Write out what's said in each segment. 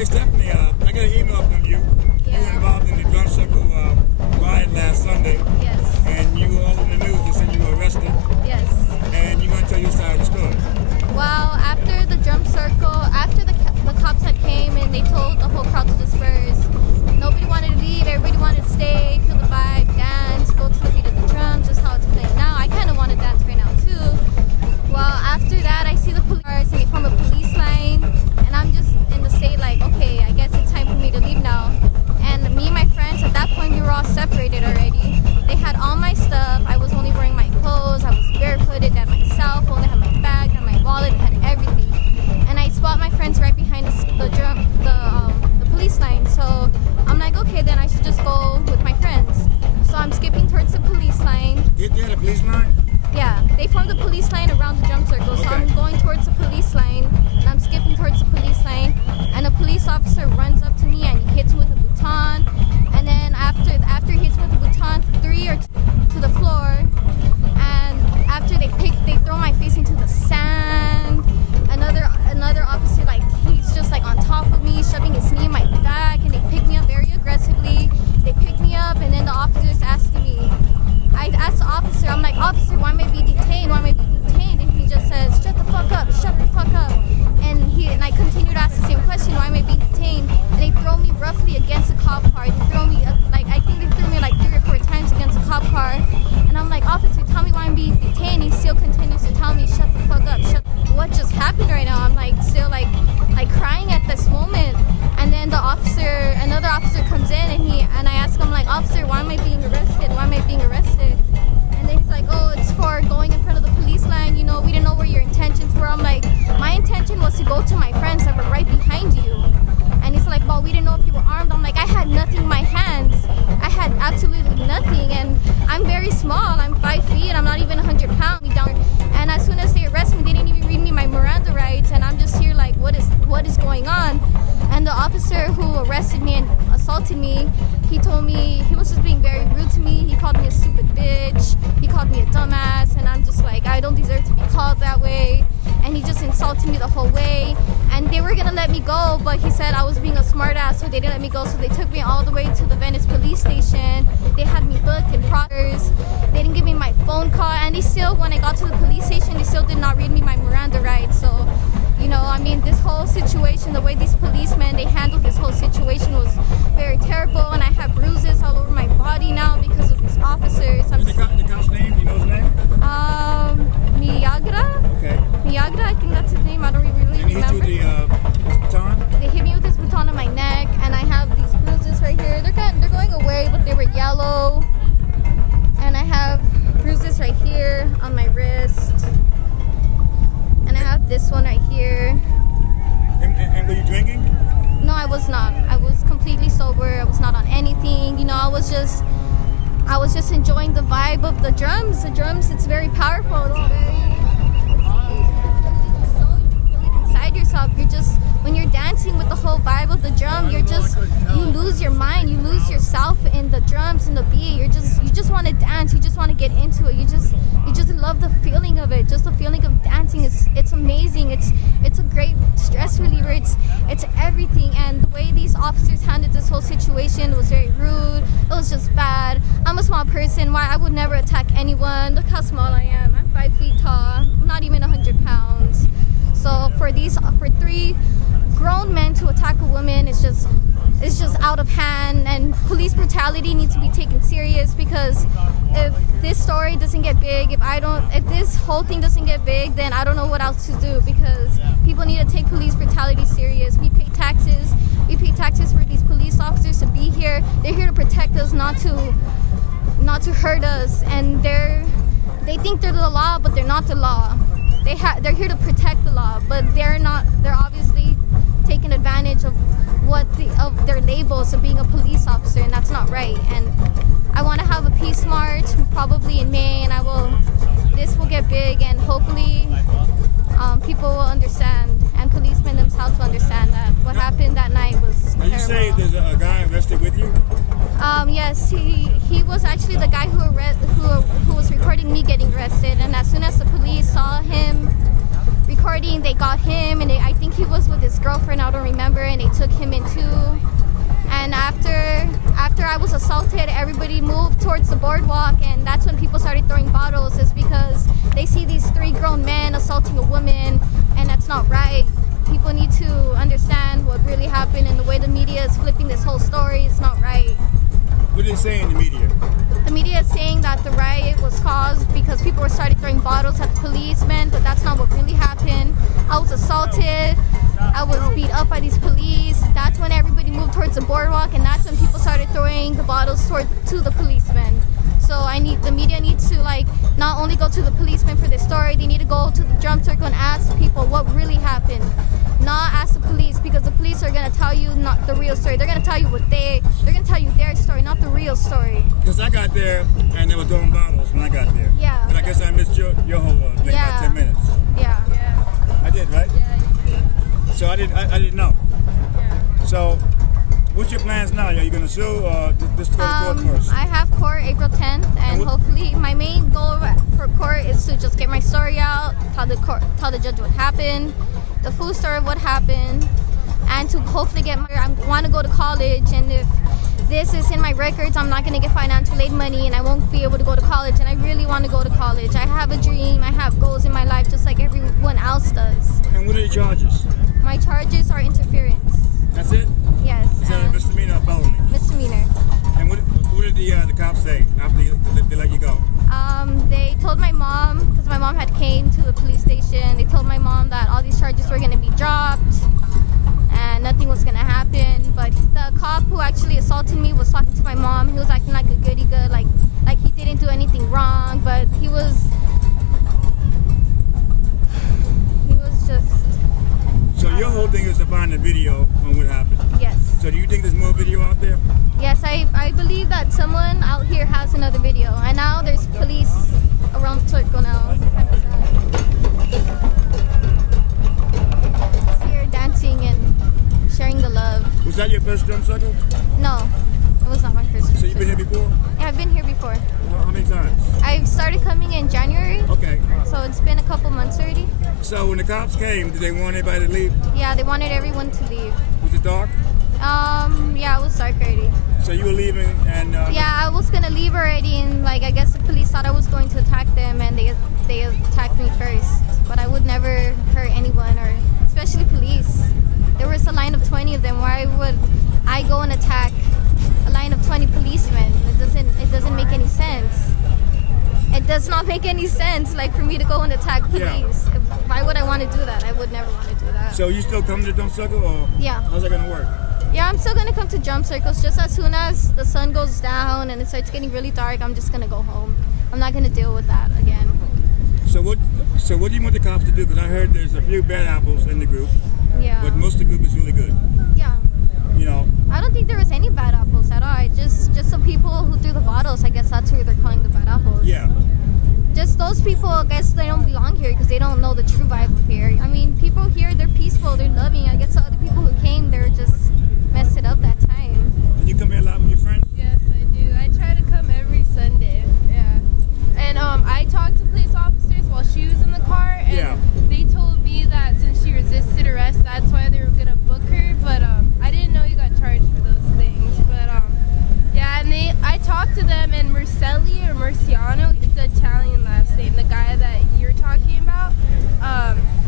Okay, Stephanie, I got an email from you. Yeah. You were involved in the Drum Circle riot last Sunday. Yes. And you were all in the news. They said you were arrested. Yes. And you're going to tell your side of the story. Well, after the drum circle, after the cops had came and they told the whole crowd to disperse, nobody wanted to leave. Everybody wanted to stay, feel the vibe, dance, go to the beat of the drums, just how it's playing now. I kind of want to dance right now too. Well, after that, I see the police and they form a police line, and I'm just in the state like, okay, I guess it's time for me to leave now. And me and my friends, at that point, we were all separated already. They had all my stuff. I was only wearing my clothes. I was barefooted. They had my cell phone. They had my bag. They had my wallet. They had everything. And I spot my friends right behind the police line. So I'm like, okay, then I should just go with my friends. So I'm skipping towards the police line. Get there, the police line? Yeah, they formed the police line around the drum circle. So I'm going towards the police line, and I'm skipping towards the police line, and a police officer runs up to me and he hits me with a baton, and then after he hits me with a baton, 3 or 2 to the floor, and after they throw my face into the sand. Another officer, like, he's just like on top of me, shoving his knee in my back, and they pick me up very aggressively. They pick me up, and then the officer's asking me. I asked the officer, I'm like, officer, why am I being detained? Why am I being detained? And he just says, shut the fuck up, shut the fuck up. And I continue to ask the same question, why am I being detained? And they throw me roughly against a cop car. They throw me, I think they threw me like 3 or 4 times against a cop car. And I'm like, officer, tell me why I'm being detained. He still continues to tell me, shut the fuck up, what just happened right now? I'm like, still like crying at this moment. And then another officer comes in and I ask him, like, officer, why am I being arrested? Why am I being arrested? And then he's like, oh, it's for going in front of the police line. You know, we didn't know where your intentions were. I'm like, my intention was to go to my friends that were right behind you. And he's like, well, we didn't know if you were armed. I'm like, I had nothing in my hands. I had absolutely nothing. And I'm very small. I'm 5 feet. I'm not even 100 pounds. And as soon as they arrest me, they didn't even read me my Miranda rights. And I'm just here like, what is going on? And the officer who arrested me and assaulted me, he told me, he was just being very rude to me. He called me a stupid bitch. He called me a dumbass. And I'm just like, I don't deserve to be called that way. And he just insulted me the whole way. And they were gonna let me go, but he said I was being a smart ass, so they didn't let me go. So they took me all the way to the Venice police station. They had me booked in proctors. They didn't give me my phone call. And they still, when I got to the police station, they still did not read me my Miranda rights. So, you know, I mean, this whole situation, the way these policemen, they handled this whole situation was very terrible. And I have bruises all over my body now because of these officers. The cop's name, do you know his name? Miyagra? Okay. Miyagra, I think that's his name. I don't really remember. And he hit you with his baton? They hit me with this baton on my neck, and I have these bruises right here. They're going away, but they were yellow. And I have bruises right here on my wrist. And I have this one right here. And were you drinking? No, I was not. I was completely sober. I was not on anything. You know, I was just enjoying the vibe of the drums. The drums, it's very powerful. It's so you feel it inside yourself. You're just, when you're dancing with the whole vibe of the drum, you lose your mind. You lose yourself in the drums and the beat. You just want to dance. You just want to get into it. You just love the feeling of it. Just the feeling of dancing. It's amazing. It's a great stress reliever. It's everything. And the way these officers handled this whole situation was very rude. It was just bad. I'm a small person. Why I would never attack anyone. Look how small I am. I'm 5 feet tall. I'm not even 100 pounds. So for 3 grown men to attack a woman, it's just out of hand, and police brutality needs to be taken serious, because if this story doesn't get big, if this whole thing doesn't get big, then I don't know what else to do, because people need to take police brutality serious. We pay taxes for these police officers to be here. They're here to protect us, not to hurt us, and they think they're the law, but they're not the law. They're here to protect the law, but they're not. They're obviously taking advantage of their labels of being a police officer, and that's not right. And I want to have a peace march probably in May, and this will get big, and hopefully people will understand, and policemen themselves will understand that what happened that night was terrible. You say there's a guy arrested with you? Yes, he was actually the guy who was recording me getting arrested, and as soon as the police saw him recording, they got him, and I think he was with his girlfriend, I don't remember, and they took him in too. And after I was assaulted, everybody moved towards the boardwalk, and that's when people started throwing bottles. It's because they see these 3 grown men assaulting a woman, and that's not right. People need to understand what really happened, and the way the media is flipping this whole story is not right. What are they saying in the media? The media is saying that the riot was caused because people were started throwing bottles at the policemen, but that's not what really happened. I was assaulted. I was beat up by these police. That's when everybody moved towards the boardwalk, and that's when people started throwing the bottles to the policemen. So the media needs to not only go to the policemen for this story, they need to go to the drum circle and ask people what really happened. Not ask the police, because the police are gonna tell you not the real story. They're gonna tell you they're gonna tell you their story, not the real story. Because I got there and they were throwing bottles when I got there. Yeah. But I guess I missed your whole thing about 10 minutes. Yeah. I did, right? Yeah, you did. So I didn't know. Yeah. So what's your plans now? Are you gonna sue or just go to court first? I have court April 10th, and hopefully my main goal for court is to just get my story out, tell the judge what happened, the full story of what happened, and to hopefully I want to go to college, and if this is in my records, I'm not going to get financial aid money and I won't be able to go to college, and I really want to go to college. I have a dream, I have goals in my life just like everyone else does. And what are the charges? My charges are interference. That's it? Yes. Is that a misdemeanor or felony? Misdemeanor. And what did the cops say after they let you go? They told my mom, because my mom had came to the police station, they told my mom that all these charges were going to be dropped and nothing was going to happen. But the cop who actually assaulted me was talking to my mom. He was acting like a goody-good, like he didn't do anything wrong, but he was just... So your whole thing is to find a video on what happened? Yes. So do you think there's more video out there? Yes, I believe that someone out here has another video, and now there's police around the circle now. It's kind of sad. Here dancing and sharing the love. Was that your first drum circle? No, it was not my first. So you've been here before? Yeah, I've been here before. How many times? I started coming in January. Okay. So it's been a couple months already. So when the cops came, did they want everybody to leave? Yeah, they wanted everyone to leave. Was it dark? Yeah, it was dark already. So you were leaving and... yeah, I was gonna leave already, and I guess the police thought I was going to attack them, and they attacked me first. But I would never hurt anyone, or especially police. There was a line of 20 of them. Why would I go and attack a line of 20 policemen? It doesn't make any sense. It does not make any sense, for me to go and attack police. Yeah. Why would I want to do that? I would never want to do that. So you still come to the drum circle, or yeah. How's that gonna work? Yeah, I'm still gonna come to drum circles. Just as soon as the sun goes down and it starts getting really dark, I'm just gonna go home. I'm not gonna deal with that again. So what do you want the cops to do? Because I heard there's a few bad apples in the group. Yeah. But most of the group is really good. Yeah. You know. I don't think there was any bad apples at all. Just some people who threw the bottles. I guess that's who they're calling the bad apples. Yeah. Just those people, I guess they don't belong here because they don't know the true vibe of here. I mean, people here, they're peaceful, they're loving. I guess the other people who came, they were just messed it up that time. And you come here a lot with your friends? Yes, I do. I try to come every Sunday. Yeah. And I talked to police officers while she was in the car, and they told me that since she resisted arrest, that's why they were gonna book her. But I didn't know you got charged for those things. But yeah, and I talked to them, and Marcelli or Marciano, it's an Italian last name, the guy that you're talking about.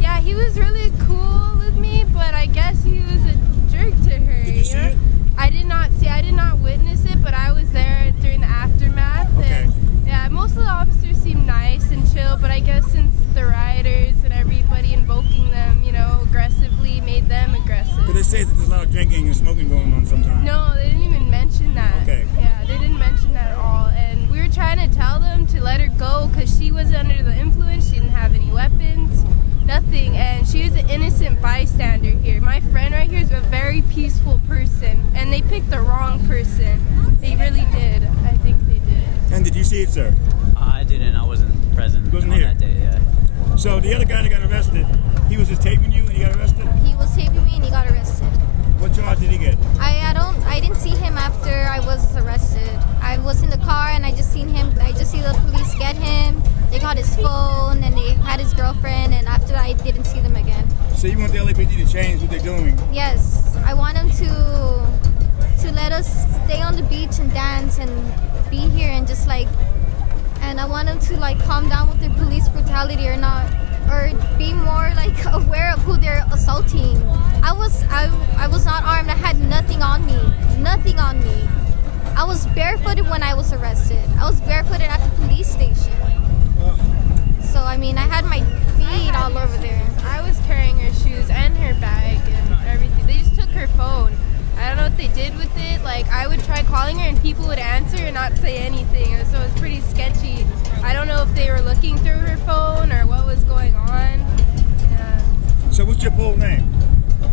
Yeah, he was really cool with me, but I guess he was a jerk to her. Did you see it? I did not witness it, but I was there during the aftermath. Okay. And yeah, most of the officers seemed nice and chill, but I guess since the rioters and everybody invoking them, aggressively made them aggressive. But they say that there's a lot of drinking and smoking going on sometimes. No, they didn't even mention that. Okay. Yeah, they didn't mention that at all. And we were trying to tell them to let her go because she was under the influence. She didn't have any weapons, nothing. And she was an innocent bystander here. My friend right here is a very peaceful person. And they picked the wrong person. They really did. I think they did. And did you see it, sir? I didn't. I wasn't present Wasn't on here? that day, yeah. So the other guy that got arrested, he was just taping you and he got arrested? He was taping me and he got arrested. What charge did he get? I didn't see him after I was arrested. I was in the car and I just see the police get him. They got his phone and they had his girlfriend, and after that I didn't see them again. So you want the LAPD to change what they're doing? Yes, I want them to let us stay on the beach and dance and be here and just like, and I want them to like calm down with their police brutality or not, or be more like aware of who they're assaulting. I was not armed. I had nothing on me. Nothing on me. I was barefooted when I was arrested. I was barefooted at the police station. So I mean, I had my feet all over there. I was carrying her shoes and her bag and everything. They just took her phone. I don't know what they did with it. Like, I would try calling her and people would answer and not say anything. So it was pretty sketchy. I don't know if they were looking through her phone or what was going on. Yeah. So what's your full name?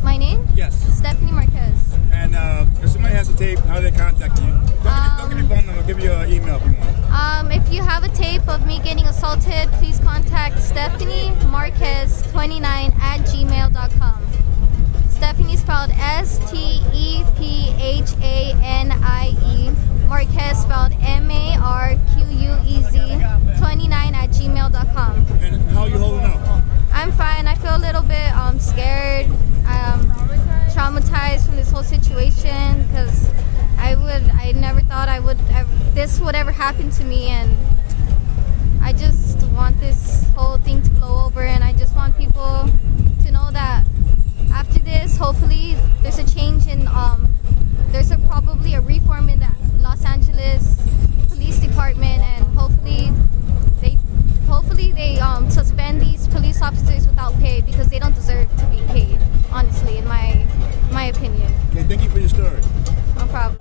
My name? Yes. Stephanie Marquez. And if somebody has a tape, how do they contact you? Don't give me your phone number. I'll give you an email if you want. If you have a tape of me getting assaulted, please contact Stephanie Marquez 29 at gmail.com. Stephanie spelled Stephanie. Marquez spelled Marquez 29 at gmail.com. And how are you holding up? I'm fine. I feel a little bit scared, traumatized from this whole situation because I never thought this would ever happen to me, and I just want this whole thing to blow over, and I just want people to know that after this, hopefully there's a change in, there's probably a reform in the Los Angeles Police Department, and hopefully they suspend these police officers without pay because they don't deserve to be paid, honestly, in my opinion. Okay, thank you for your story. No problem.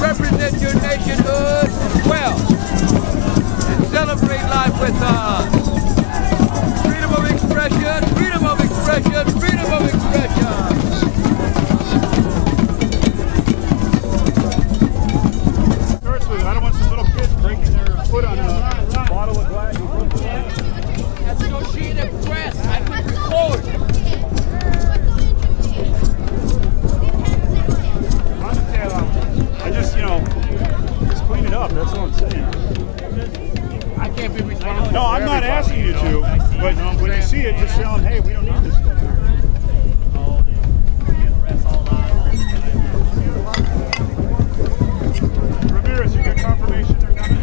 Represent your nationhood well and celebrate life with us. Freedom of expression, freedom of expression, freedom of expression. Firstly, I don't want some little kids breaking their foot on a bottle of glass. Associated Press, I would record. I just, just clean it up. That's all I'm saying. I can't be responsible. No, I'm not asking you to, but when you see it, just tell them, hey, we don't need this stuff here. Ramirez, you got confirmation they're coming?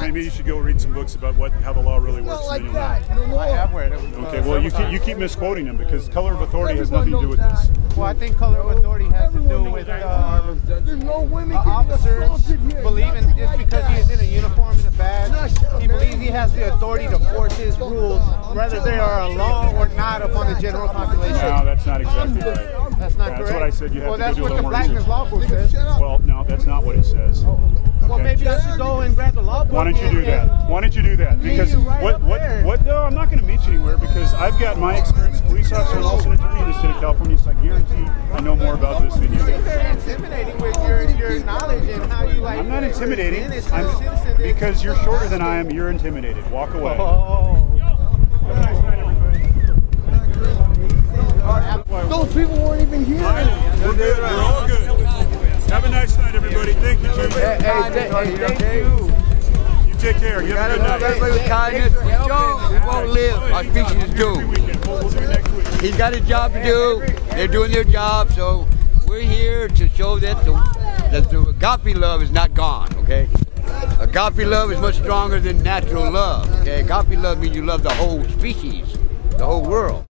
maybe you should go read some books about how the law really works. Not And then like you'll know. that. I have read them. Okay, well, you keep misquoting them because color of authority has nothing to do with this. Well, I think color of authority has to do with There's no women getting officers assaulted here. believing Nothing just like because that. he's in a uniform and a badge, he man. believes he has the authority to force his rules, whether they are a law or not, upon the general population. No, that's not exactly right. That's not That's correct. what I said. You have well, to that's do a what the little more Blackman's research. Law Book says. Well, no, that's not what it says. Well, Okay. maybe I should go and grab the law book. Why don't you do that? Why don't you do that? Because you right up there. no, I'm not going to meet you anywhere because I've got my experience, police officer and also an attorney in the state of California, so I guarantee I know more about this than you do. You're very intimidating with your knowledge and how you like. I'm not intimidating. innocent I'm, citizen. because you're shorter than I am, you're intimidated. Walk away. Oh. Have a nice night, everybody. Those people weren't even here. We're good. We're all good. Have a nice night, everybody. Thank you, Jimmy. Thank you. You take care. You have a good night. Everybody with kindness. We won't live. Our species is Every doomed. weekend. We'll do it next week. He's got a job to do. They're doing their job, so we're here to show that the agape love is not gone, okay? Agape love is much stronger than natural love, okay? Agape love means you love the whole species, the whole world.